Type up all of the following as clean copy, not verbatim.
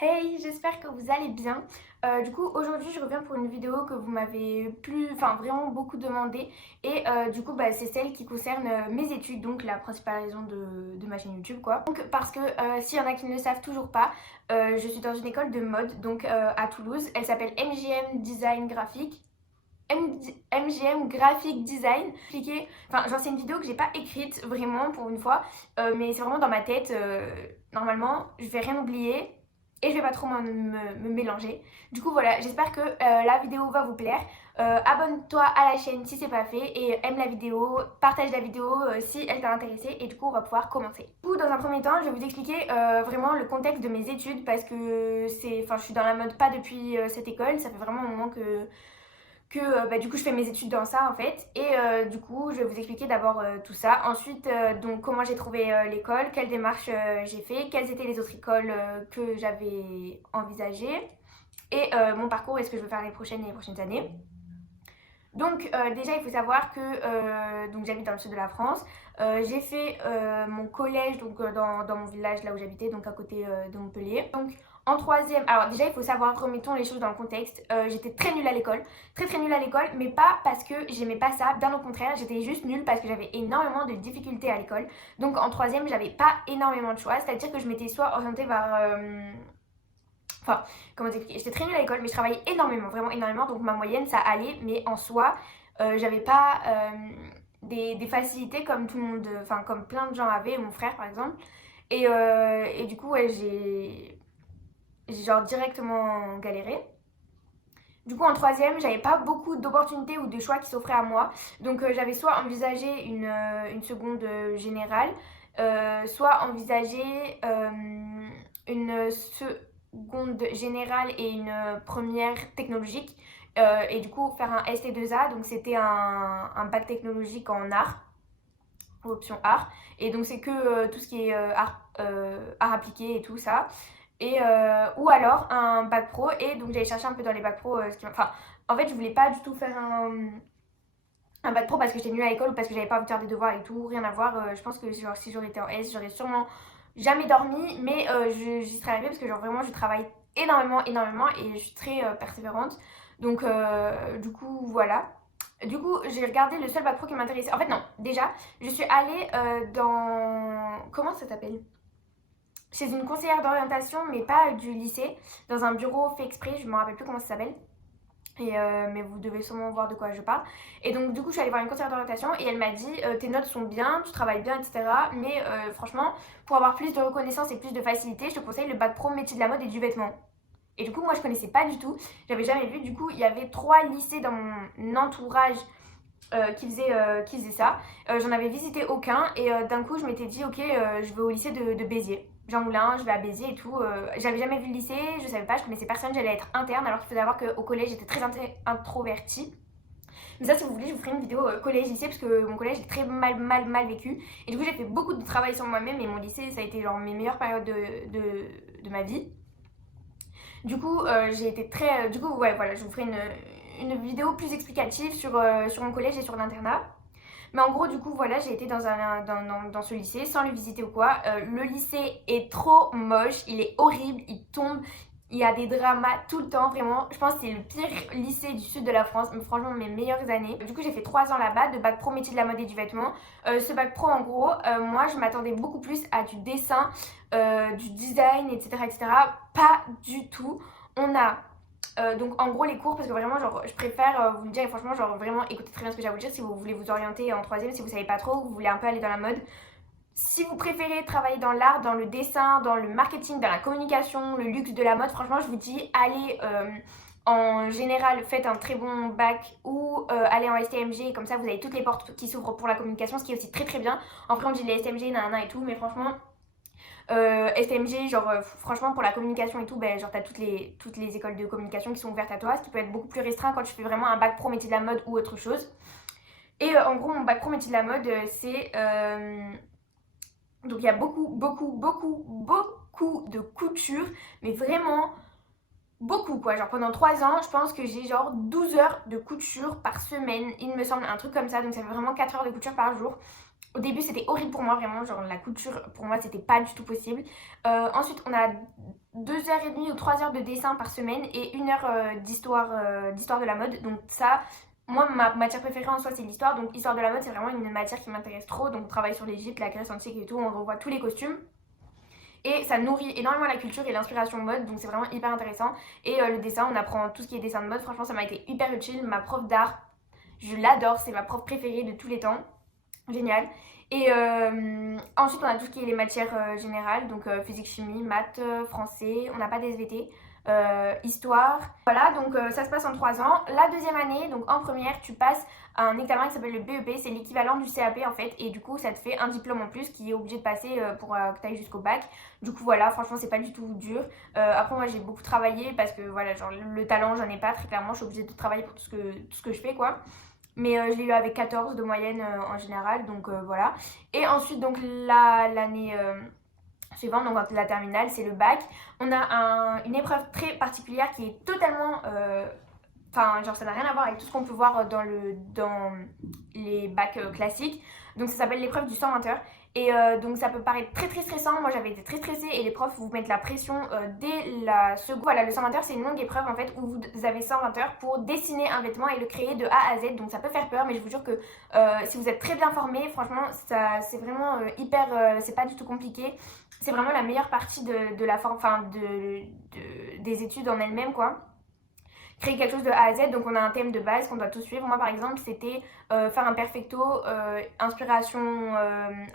Hey, j'espère que vous allez bien. Du coup, aujourd'hui, je reviens pour une vidéo que vous m'avez vraiment beaucoup demandé. Et du coup, c'est celle qui concerne mes études, donc la principale raison de ma chaîne YouTube, quoi. Donc, parce que s'il y en a qui ne le savent toujours pas, je suis dans une école de mode, donc à Toulouse. Elle s'appelle MJM Design Graphique. MGM Graphic Design. Enfin, genre, c'est une vidéo que j'ai pas écrite vraiment pour une fois, mais c'est vraiment dans ma tête. Normalement, je vais rien oublier et je vais pas trop me mélanger. Du coup, voilà, j'espère que la vidéo va vous plaire. Abonne-toi à la chaîne si c'est pas fait et aime la vidéo, partage la vidéo si elle t'a intéressé et du coup, on va pouvoir commencer. Du coup, dans un premier temps, je vais vous expliquer vraiment le contexte de mes études parce que je suis dans la mode pas depuis cette école, ça fait vraiment un moment que du coup je fais mes études dans ça en fait et du coup je vais vous expliquer d'abord tout ça, ensuite donc comment j'ai trouvé l'école, quelle démarche j'ai fait, quelles étaient les autres écoles que j'avais envisagées et mon parcours et ce que je veux faire les prochaines années. Donc déjà il faut savoir que donc j'habite dans le sud de la France. J'ai fait mon collège donc dans mon village là où j'habitais, donc à côté de Montpellier. Donc en troisième, alors déjà il faut savoir, remettons les choses dans le contexte, j'étais très nulle à l'école, très nulle à l'école, mais pas parce que j'aimais pas ça, bien au contraire, j'étais juste nulle parce que j'avais énormément de difficultés à l'école. Donc en troisième j'avais pas énormément de choix, c'est-à-dire que je m'étais soit orientée vers enfin, comment t'expliquer, j'étais très nulle à l'école, mais je travaillais énormément, vraiment énormément, donc ma moyenne ça allait, mais en soi, j'avais pas des facilités comme tout le monde, enfin comme plein de gens avaient, mon frère par exemple. Et du coup, ouais, j'ai genre directement galéré. Du coup, en troisième, j'avais pas beaucoup d'opportunités ou de choix qui s'offraient à moi. Donc, j'avais soit envisagé une seconde générale, soit envisagé une seconde générale et une première technologique. Et du coup, faire un ST2A, donc c'était un bac technologique en art, option art. Et donc, c'est que tout ce qui est art appliqué et tout ça ou alors un bac pro et donc j'allais chercher un peu dans les bacs pro enfin en fait je voulais pas du tout faire un bac pro parce que j'étais nulle à l'école ou parce que j'avais pas envie de faire des devoirs et tout, rien à voir. Je pense que genre, si j'aurais été en S j'aurais sûrement jamais dormi, mais j'y serais arrivée parce que genre vraiment je travaille énormément et je suis très persévérante, donc du coup voilà. Du coup, j'ai regardé le seul bac pro qui m'intéressait. En fait, non, déjà, je suis allée dans. Comment ça s'appelle, chez une conseillère d'orientation, mais pas du lycée, dans un bureau fait exprès, je me rappelle plus comment ça s'appelle. Mais vous devez sûrement voir de quoi je parle. Et donc du coup je suis allée voir une conseillère d'orientation et elle m'a dit tes notes sont bien, tu travailles bien, etc. Mais franchement, pour avoir plus de reconnaissance et plus de facilité, je te conseille le bac pro métier de la mode et du vêtement. Et du coup moi je connaissais pas du tout, j'avais jamais vu. Du coup il y avait 3 lycées dans mon entourage qui faisaient ça. J'en avais visité aucun et d'un coup je m'étais dit ok, je vais au lycée de Béziers. Jean Moulin, je vais à Béziers et tout. J'avais jamais vu le lycée, je savais pas, je connaissais personne, j'allais être interne alors qu'il faut savoir qu'au collège j'étais très introvertie. Mais ça, si vous voulez, je vous ferai une vidéo collège-lycée parce que mon collège est très mal vécu. Et du coup, j'ai fait beaucoup de travail sur moi-même et mon lycée, ça a été genre mes meilleures périodes de ma vie. Du coup, j'ai été très. Du coup, ouais, voilà, je vous ferai une vidéo plus explicative sur mon collège et sur l'internat. Mais en gros, du coup, voilà, j'ai été dans ce lycée sans le visiter ou quoi. Le lycée est trop moche, il est horrible, il tombe, il y a des dramas tout le temps, vraiment. Je pense que c'est le pire lycée du sud de la France, mais franchement, mes meilleures années. Du coup, j'ai fait 3 ans là-bas, de bac pro métier de la mode et du vêtement. Ce bac pro, en gros, moi, je m'attendais beaucoup plus à du dessin, du design, etc., etc. Pas du tout. On a donc en gros les cours, parce que vraiment genre je préfère vous le dire et franchement genre vraiment écoutez très bien ce que j'ai à vous dire si vous voulez vous orienter en troisième, si vous savez pas trop, vous voulez un peu aller dans la mode. Si vous préférez travailler dans l'art, dans le dessin, dans le marketing, dans la communication, le luxe de la mode, franchement je vous dis allez en général faites un très bon bac ou allez en STMG, comme ça vous avez toutes les portes qui s'ouvrent pour la communication, ce qui est aussi très bien. En vrai on dit les STMG nanana et tout, mais franchement STMG, genre franchement pour la communication et tout, ben genre t'as toutes les écoles de communication qui sont ouvertes à toi, ce qui peut être beaucoup plus restreint quand tu fais vraiment un bac pro métier de la mode ou autre chose. Et en gros mon bac pro métier de la mode c'est donc il y a beaucoup de couture, mais vraiment beaucoup quoi. Genre pendant 3 ans je pense que j'ai genre 12 heures de couture par semaine, il me semble, un truc comme ça, donc ça fait vraiment 4 heures de couture par jour. Au début c'était horrible pour moi vraiment, genre la couture pour moi c'était pas du tout possible. Ensuite on a 2h30 ou 3 heures de dessin par semaine et 1 heure d'histoire de la mode. Donc ça, moi ma matière préférée en soi c'est l'histoire, donc histoire de la mode c'est vraiment une matière qui m'intéresse trop. Donc on travaille sur l'Égypte, la Grèce antique et tout, on revoit tous les costumes. Et ça nourrit énormément la culture et l'inspiration mode, donc c'est vraiment hyper intéressant. Et le dessin, on apprend tout ce qui est dessin de mode, franchement ça m'a été hyper utile. Ma prof d'art, je l'adore, c'est ma prof préférée de tous les temps. Génial. Et ensuite, on a tout ce qui est les matières générales, donc physique, chimie, maths, français, on n'a pas des SVT, histoire. Voilà, donc ça se passe en 3 ans. La deuxième année, donc en première, tu passes un examen qui s'appelle le BEP, c'est l'équivalent du CAP en fait, et du coup, ça te fait un diplôme en plus qui est obligé de passer pour que tu ailles jusqu'au bac. Du coup, voilà, franchement, c'est pas du tout dur. Après, moi, j'ai beaucoup travaillé parce que voilà, genre le talent, j'en ai pas très clairement, je suis obligée de travailler pour tout ce que je fais quoi. Mais je l'ai eu avec 14 de moyenne en général, donc voilà. Et ensuite, donc l'année suivante, donc la terminale, c'est le bac. On a une épreuve très particulière qui est totalement... Enfin, genre ça n'a rien à voir avec tout ce qu'on peut voir dans les bacs classiques. Donc ça s'appelle l'épreuve du 120 heures. Et donc ça peut paraître très très stressant. Moi j'avais été très stressée et les profs vous mettent la pression dès la seconde. Voilà, le 120 heures c'est une longue épreuve en fait où vous avez 120 heures pour dessiner un vêtement et le créer de A à Z. Donc ça peut faire peur, mais je vous jure que si vous êtes très bien formé, franchement ça c'est vraiment hyper, c'est pas du tout compliqué. C'est vraiment la meilleure partie de la forme, enfin des études en elles-mêmes quoi. Créer quelque chose de A à Z, donc on a un thème de base qu'on doit tous suivre. Moi par exemple c'était faire un perfecto inspiration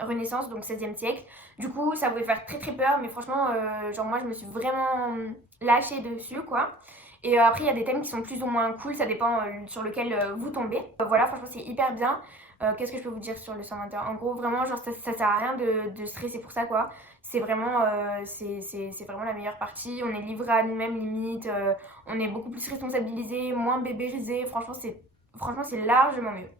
Renaissance, donc 16e siècle. Du coup ça pouvait faire très très peur, mais franchement genre moi je me suis vraiment lâchée dessus quoi. Et après il y a des thèmes qui sont plus ou moins cool, ça dépend sur lequel vous tombez. Voilà, franchement c'est hyper bien. Qu'est-ce que je peux vous dire sur le 120 heures? En gros vraiment genre ça sert à rien de stresser pour ça quoi. C'est vraiment, c'est vraiment la meilleure partie. On est livré à nous-mêmes limite, on est beaucoup plus responsabilisé, moins bébérisé. Franchement c'est largement mieux.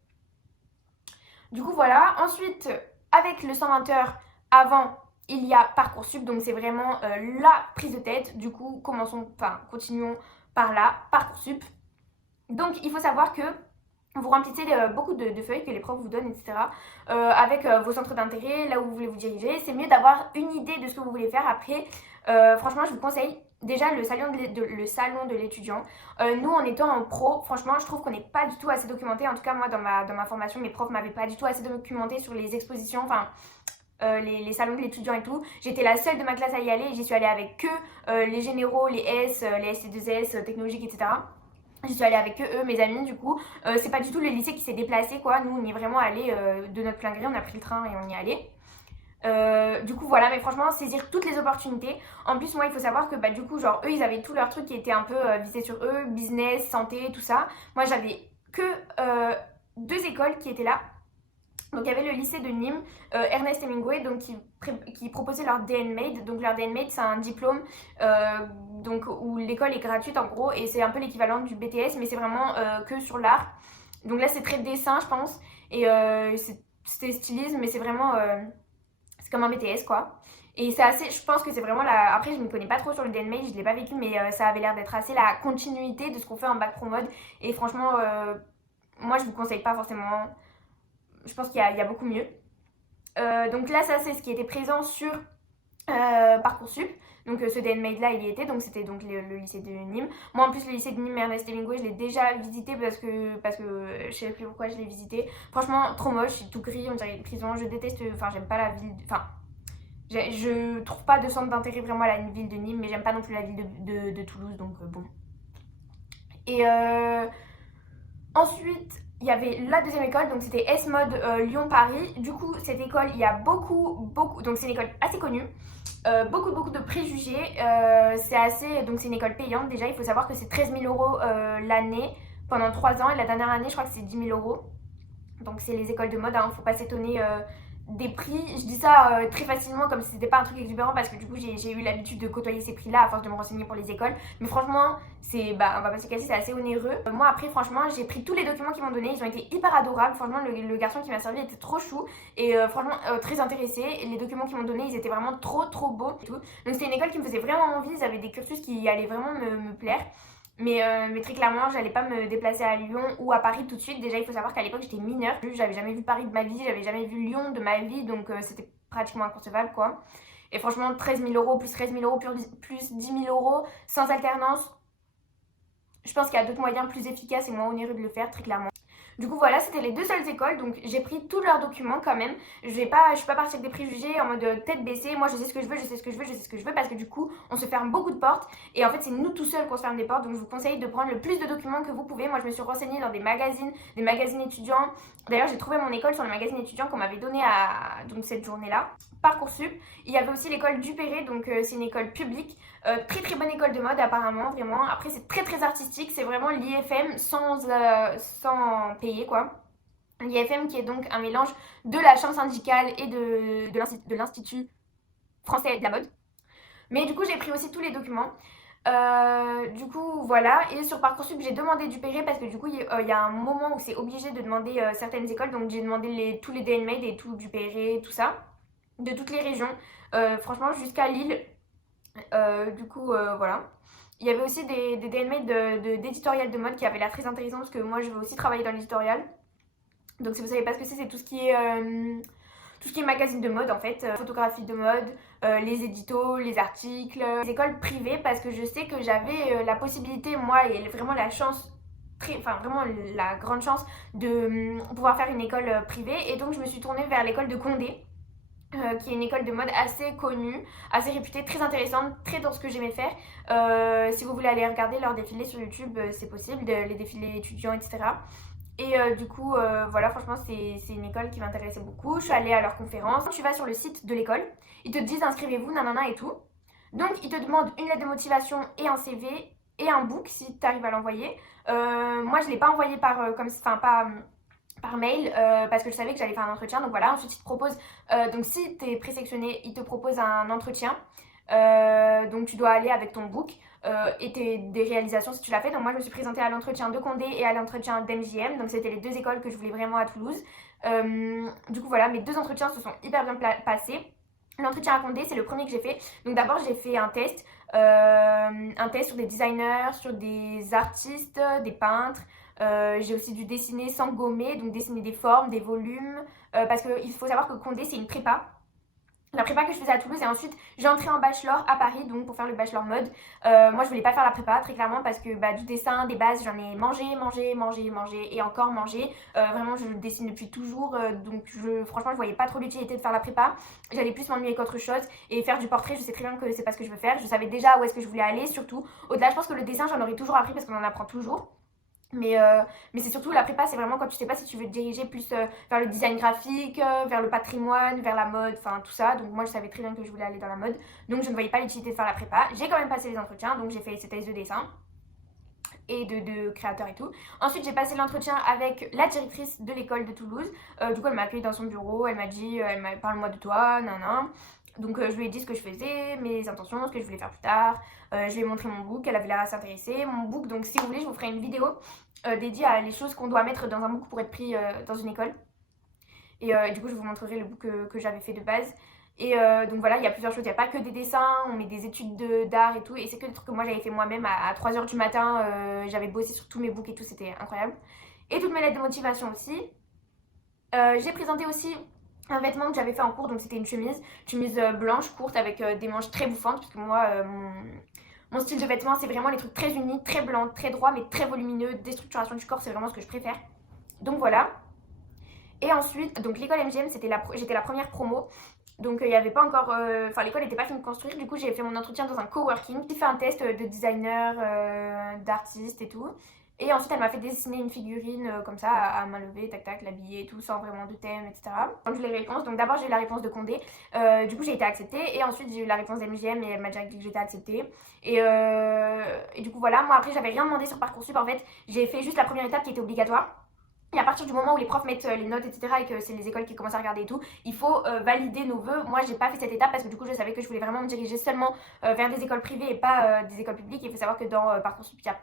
Du coup voilà. Ensuite avec le 120 heures avant il y a Parcoursup, donc c'est vraiment la prise de tête. Du coup continuons par là. Parcoursup. Donc il faut savoir que vous remplissez beaucoup de feuilles que les profs vous donnent, etc. Avec vos centres d'intérêt, là où vous voulez vous diriger. C'est mieux d'avoir une idée de ce que vous voulez faire. Après, franchement, je vous conseille déjà le salon de l'étudiant. Nous, en étant en pro, franchement, je trouve qu'on n'est pas du tout assez documenté. En tout cas, moi, dans ma formation, mes profs m'avaient pas du tout assez documenté sur les expositions. Enfin, les salons de l'étudiant et tout. J'étais la seule de ma classe à y aller. J'y suis allée avec que les généraux, les S, les SC2S, technologiques, etc. J'y suis allée avec eux, mes amis, du coup. C'est pas du tout le lycée qui s'est déplacé, quoi. Nous, on y est vraiment allé de notre plein gré. On a pris le train et on y est allé. Du coup, voilà. Mais franchement, saisir toutes les opportunités. En plus, moi, il faut savoir que, bah, du coup, genre, eux, ils avaient tous leurs trucs qui étaient un peu visés sur eux. Business, santé, tout ça. Moi, j'avais que 2 écoles qui étaient là. Donc il y avait le lycée de Nîmes, Ernest Hemingway, donc qui proposait leur DN-Made. Donc leur DN-Made c'est un diplôme donc, où l'école est gratuite en gros et c'est un peu l'équivalent du BTS mais c'est vraiment que sur l'art. Donc là c'est très dessin je pense et c'était stylisme mais c'est vraiment c'est comme un BTS quoi. Et c'est assez, je pense que c'est vraiment la... Après je ne me connais pas trop sur le DN-Made, je ne l'ai pas vécu mais ça avait l'air d'être assez la continuité de ce qu'on fait en bac pro mode. Et franchement moi je vous conseille pas forcément... Je pense qu'il y a beaucoup mieux. Donc là, ça c'est ce qui était présent sur Parcoursup. Donc ce DN-Made là, il y était. Donc c'était donc le lycée de Nîmes. Moi en plus, le lycée de Nîmes, Ernest Hemingway, je l'ai déjà visité parce que je sais plus pourquoi je l'ai visité. Franchement, trop moche, c'est tout gris, on dirait une prison. Je déteste, enfin j'aime pas la ville. Enfin, je trouve pas de centre d'intérêt vraiment à la ville de Nîmes, mais j'aime pas non plus la ville de Toulouse. Donc bon. Et ensuite, il y avait la deuxième école, donc c'était S-Mode Lyon-Paris. Du coup, cette école, il y a beaucoup, donc c'est une école assez connue. Beaucoup de préjugés. C'est une école payante. Déjà, il faut savoir que c'est 13 000 euros l'année pendant 3 ans. Et la dernière année, je crois que c'est 10 000 euros. Donc, c'est les écoles de mode. Hein, faut pas s'étonner des prix. Je dis ça très facilement comme si c'était pas un truc exubérant parce que du coup, j'ai eu l'habitude de côtoyer ces prix-là à force de me renseigner pour les écoles. Mais franchement, on va pas se cacher, c'est assez onéreux. Moi, après, franchement, j'ai pris tous les documents qu'ils m'ont donnés. Ils ont été hyper adorables. Franchement, le garçon qui m'a servi était trop chou et franchement très intéressé. Et les documents qu'ils m'ont donnés, ils étaient vraiment trop beaux et tout. Donc, c'était une école qui me faisait vraiment envie. Ils avaient des cursus qui allaient vraiment me plaire. Mais très clairement, j'allais pas me déplacer à Lyon ou à Paris tout de suite. Déjà, il faut savoir qu'à l'époque, j'étais mineure. J'avais jamais vu Paris de ma vie, j'avais jamais vu Lyon de ma vie, donc c'était pratiquement inconcevable quoi. Et franchement, 13 000 euros plus 13 000 euros plus 10 000 euros sans alternance, je pense qu'il y a d'autres moyens plus efficaces et moins onéreux de le faire, très clairement. Du coup voilà, c'était les deux seules écoles, donc j'ai pris tous leurs documents quand même. Je suis pas partie avec des préjugés en mode tête baissée. Moi je sais ce que je veux, je sais ce que je veux, je sais ce que je veux, parce que du coup on se ferme beaucoup de portes et en fait c'est nous tout seuls qu'on se ferme des portes. Donc je vous conseille de prendre le plus de documents que vous pouvez. Moi je me suis renseignée dans des magazines étudiants. D'ailleurs j'ai trouvé mon école sur le magazine étudiant qu'on m'avait donné à donc cette journée-là. Parcoursup. Il y avait aussi l'école Dupéré, donc c'est une école publique. Très très bonne école de mode apparemment, vraiment. Après c'est très très artistique, c'est vraiment l'IFM sans payer quoi. L'IFM qui est donc un mélange de la chambre syndicale et de l'Institut français de la mode. Mais du coup j'ai pris aussi tous les documents. Du coup voilà, et sur Parcoursup j'ai demandé Dupéré parce que du coup il y a un moment où c'est obligé de demander certaines écoles, donc j'ai demandé tous les DNMed et tout Dupéré, tout ça, de toutes les régions, franchement jusqu'à Lille. Du coup, voilà. Il y avait aussi des DNMed d'éditorial de mode qui avaient l'air très intéressant parce que moi je veux aussi travailler dans l'éditorial. Donc si vous savez pas ce que c'est tout ce qui est magazine de mode en fait, photographie de mode, les éditos, les articles, les écoles privées, parce que je sais que j'avais la possibilité, moi, et vraiment la chance, enfin vraiment la grande chance de pouvoir faire une école privée, et donc je me suis tournée vers l'école de Condé. Qui est une école de mode assez connue, assez réputée, très intéressante, très dans ce que j'aimais faire. Si vous voulez aller regarder leurs défilés sur YouTube, c'est possible, les défilés étudiants, etc. Et du coup, voilà, franchement, c'est une école qui m'intéressait beaucoup. Je suis allée à leur conférence. Tu vas sur le site de l'école, ils te disent inscrivez-vous, nanana et tout. Donc, ils te demandent une lettre de motivation et un CV et un book si tu arrives à l'envoyer. Moi, je ne l'ai pas envoyé par mail parce que je savais que j'allais faire un entretien. Donc voilà, ensuite ils te proposent, donc si tu es présélectionné, ils te proposent un entretien. Donc tu dois aller avec ton book et des réalisations si tu l'as fait. Donc moi je me suis présentée à l'entretien de Condé et à l'entretien d'MJM. Donc c'était les deux écoles que je voulais vraiment à Toulouse. Du coup voilà, mes deux entretiens se sont hyper bien passés. L'entretien à Condé, c'est le premier que j'ai fait. Donc d'abord j'ai fait un test sur des designers, sur des artistes, des peintres. J'ai aussi dû dessiner sans gommer, donc dessiner des formes, des volumes, parce qu'il faut savoir que Condé c'est une prépa. La prépa que je faisais à Toulouse, et ensuite j'ai entré en bachelor à Paris, donc pour faire le bachelor mode. Moi je voulais pas faire la prépa très clairement parce que du dessin, des bases, j'en ai mangé et encore mangé. Vraiment je dessine depuis toujours, donc franchement je voyais pas trop l'utilité de faire la prépa. J'allais plus m'ennuyer qu'autre chose, et faire du portrait je sais très bien que c'est pas ce que je veux faire. Je savais déjà où est-ce que je voulais aller, surtout au-delà je pense que le dessin j'en aurais toujours appris parce qu'on en apprend toujours. Mais c'est surtout la prépa, c'est vraiment quand tu sais pas si tu veux te diriger plus vers le design graphique, vers le patrimoine, vers la mode, enfin tout ça. Donc moi je savais très bien que je voulais aller dans la mode, donc je ne voyais pas l'utilité de faire la prépa. J'ai quand même passé les entretiens, donc j'ai fait ces thèses de dessin et de créateur et tout. Ensuite j'ai passé l'entretien avec la directrice de l'école de Toulouse. Du coup elle m'a accueillie dans son bureau, elle m'a dit parle-moi de toi, nan. Donc je lui ai dit ce que je faisais, mes intentions, ce que je voulais faire plus tard. Je lui ai montré mon book, elle avait l'air assez intéressée. Mon book, donc si vous voulez, je vous ferai une vidéo dédiée à les choses qu'on doit mettre dans un book pour être pris dans une école. Et du coup, je vous montrerai le book que j'avais fait de base. Et donc voilà, il y a plusieurs choses. Il n'y a pas que des dessins, on met des études d'art et tout. Et c'est que des trucs que moi j'avais fait moi-même à 3h du matin. J'avais bossé sur tous mes books et tout, c'était incroyable. Et toutes mes lettres de motivation aussi. J'ai présenté aussi un vêtement que j'avais fait en cours, donc c'était une chemise blanche courte avec des manches très bouffantes, parce que moi mon style de vêtement c'est vraiment les trucs très unis, très blancs, très droits mais très volumineux, déstructuration du corps, c'est vraiment ce que je préfère. Donc voilà. Et ensuite, donc l'école MGM, j'étais la première promo. Donc il n'y avait pas encore, l'école n'était pas finie de construire. Du coup j'ai fait mon entretien dans un coworking. J'ai fait un test de designer, d'artiste et tout. Et ensuite elle m'a fait dessiner une figurine comme ça à main levée, tac tac, l'habiller et tout, sans vraiment de thème, etc. Donc j'ai les réponses. Donc d'abord j'ai eu la réponse de Condé. Du coup j'ai été acceptée. Et ensuite j'ai eu la réponse d'MGM et elle m'a déjà dit que j'étais acceptée. Et du coup voilà, moi après j'avais rien demandé sur Parcoursup. En fait j'ai fait juste la première étape qui était obligatoire. Et à partir du moment où les profs mettent les notes, etc., et que c'est les écoles qui commencent à regarder et tout, il faut valider nos vœux. Moi, j'ai pas fait cette étape parce que du coup, je savais que je voulais vraiment me diriger seulement vers des écoles privées et pas des écoles publiques. Et il faut savoir que dans Parcoursup, il y a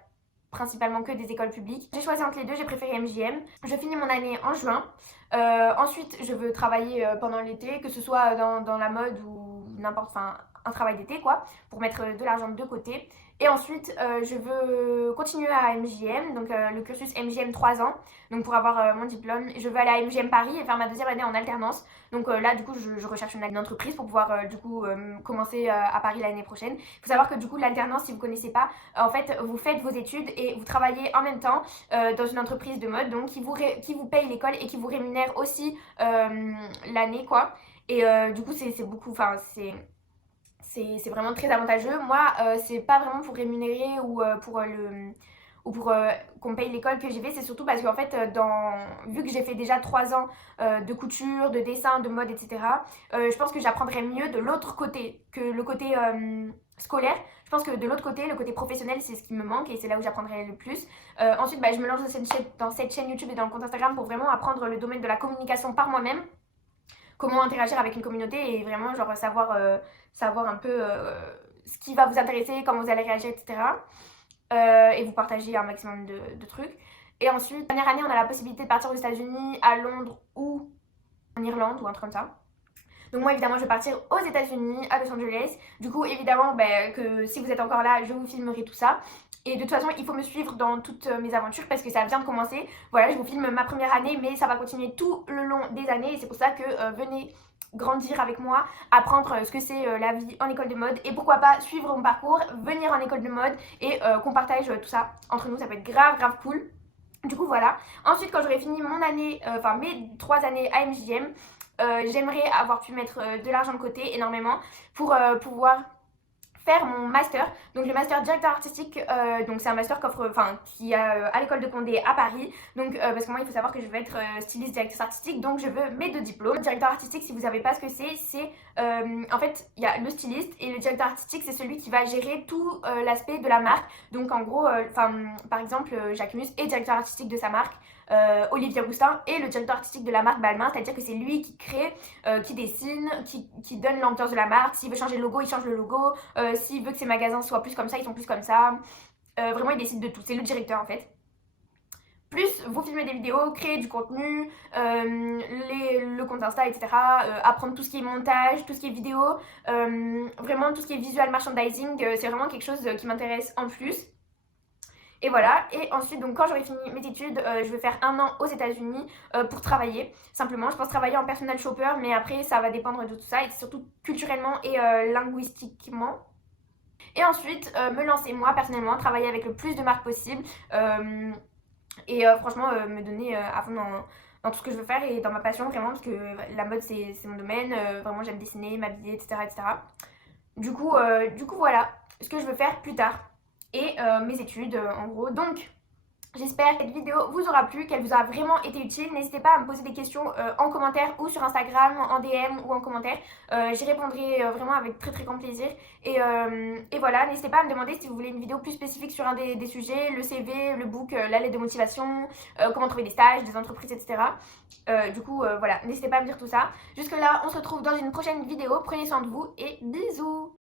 principalement que des écoles publiques. J'ai choisi entre les deux, j'ai préféré MJM. Je finis mon année en juin. Ensuite, je veux travailler pendant l'été, que ce soit dans la mode ou n'importe, enfin un travail d'été quoi, pour mettre de l'argent de côté. Et ensuite, je veux continuer à MJM, donc le cursus MJM 3 ans, donc pour avoir mon diplôme. Je veux aller à MJM Paris et faire ma deuxième année en alternance. Donc là, du coup, je recherche une entreprise pour pouvoir du coup commencer à Paris l'année prochaine. Il faut savoir que du coup, l'alternance, si vous ne connaissez pas, en fait, vous faites vos études et vous travaillez en même temps dans une entreprise de mode, donc qui vous paye l'école et qui vous rémunère aussi l'année, quoi. Et du coup, c'est beaucoup, enfin, c'est vraiment très avantageux. Moi, c'est pas vraiment pour rémunérer ou pour qu'on paye l'école que j'y vais, c'est surtout parce qu'en fait, vu que j'ai fait déjà 3 ans de couture, de dessin, de mode, etc., je pense que j'apprendrai mieux de l'autre côté que le côté scolaire. Je pense que de l'autre côté, le côté professionnel, c'est ce qui me manque et c'est là où j'apprendrai le plus. Ensuite, je me lance dans cette chaîne YouTube et dans le compte Instagram pour vraiment apprendre le domaine de la communication par moi-même, comment interagir avec une communauté et vraiment genre savoir un peu ce qui va vous intéresser, comment vous allez réagir, etc. Et vous partager un maximum de trucs. Et ensuite, dernière année, on a la possibilité de partir aux États-Unis, à Londres ou en Irlande ou un truc comme ça. Donc moi évidemment je vais partir aux États-Unis, à Los Angeles. Du coup évidemment que si vous êtes encore là, je vous filmerai tout ça. Et de toute façon il faut me suivre dans toutes mes aventures parce que ça vient de commencer. Voilà, je vous filme ma première année mais ça va continuer tout le long des années. Et c'est pour ça que venez grandir avec moi, apprendre ce que c'est la vie en école de mode et pourquoi pas suivre mon parcours, venir en école de mode et qu'on partage tout ça entre nous, ça peut être grave cool. Du coup voilà, ensuite quand j'aurai fini mon année, enfin mes 3 années à MJM, j'aimerais avoir pu mettre de l'argent de côté énormément pour pouvoir faire mon master, donc le master directeur artistique, donc c'est un master qui est à l'école de Condé à Paris, donc parce que moi il faut savoir que je veux être styliste directrice artistique, donc je veux mes 2 diplômes. Le directeur artistique, si vous savez pas ce que c'est en fait il y a le styliste et le directeur artistique c'est celui qui va gérer tout l'aspect de la marque, donc en gros par exemple Jacques Mus est directeur artistique de sa marque, Olivier Roustin est le directeur artistique de la marque Balmain, c'est-à-dire que c'est lui qui crée, qui dessine, qui donne l'ambiance de la marque. S'il veut changer le logo, il change le logo. S'il veut que ses magasins soient plus comme ça, ils sont plus comme ça. Vraiment, il décide de tout. C'est le directeur en fait. Plus vous filmez des vidéos, créer du contenu, le compte Insta, etc. Apprendre tout ce qui est montage, tout ce qui est vidéo. Vraiment, tout ce qui est visual merchandising, c'est vraiment quelque chose qui m'intéresse en plus. Et voilà, et ensuite donc quand j'aurai fini mes études, je vais faire 1 an aux États-Unis pour travailler. Simplement, je pense travailler en personal shopper, mais après ça va dépendre de tout ça, et surtout culturellement et linguistiquement. Et ensuite, me lancer moi personnellement, travailler avec le plus de marques possible et franchement me donner à fond dans tout ce que je veux faire et dans ma passion vraiment, parce que la mode c'est mon domaine, vraiment j'aime dessiner, m'habiller, etc., etc. Du coup voilà ce que je veux faire plus tard et mes études en gros. Donc j'espère que cette vidéo vous aura plu, qu'elle vous a vraiment été utile. N'hésitez pas à me poser des questions en commentaire ou sur Instagram, en DM ou en commentaire. J'y répondrai vraiment avec très grand plaisir. Et voilà, n'hésitez pas à me demander si vous voulez une vidéo plus spécifique sur un des sujets, le CV, le book, la lettre de motivation, comment trouver des stages, des entreprises, etc. Du coup, voilà, n'hésitez pas à me dire tout ça. Jusque là, on se retrouve dans une prochaine vidéo. Prenez soin de vous et bisous!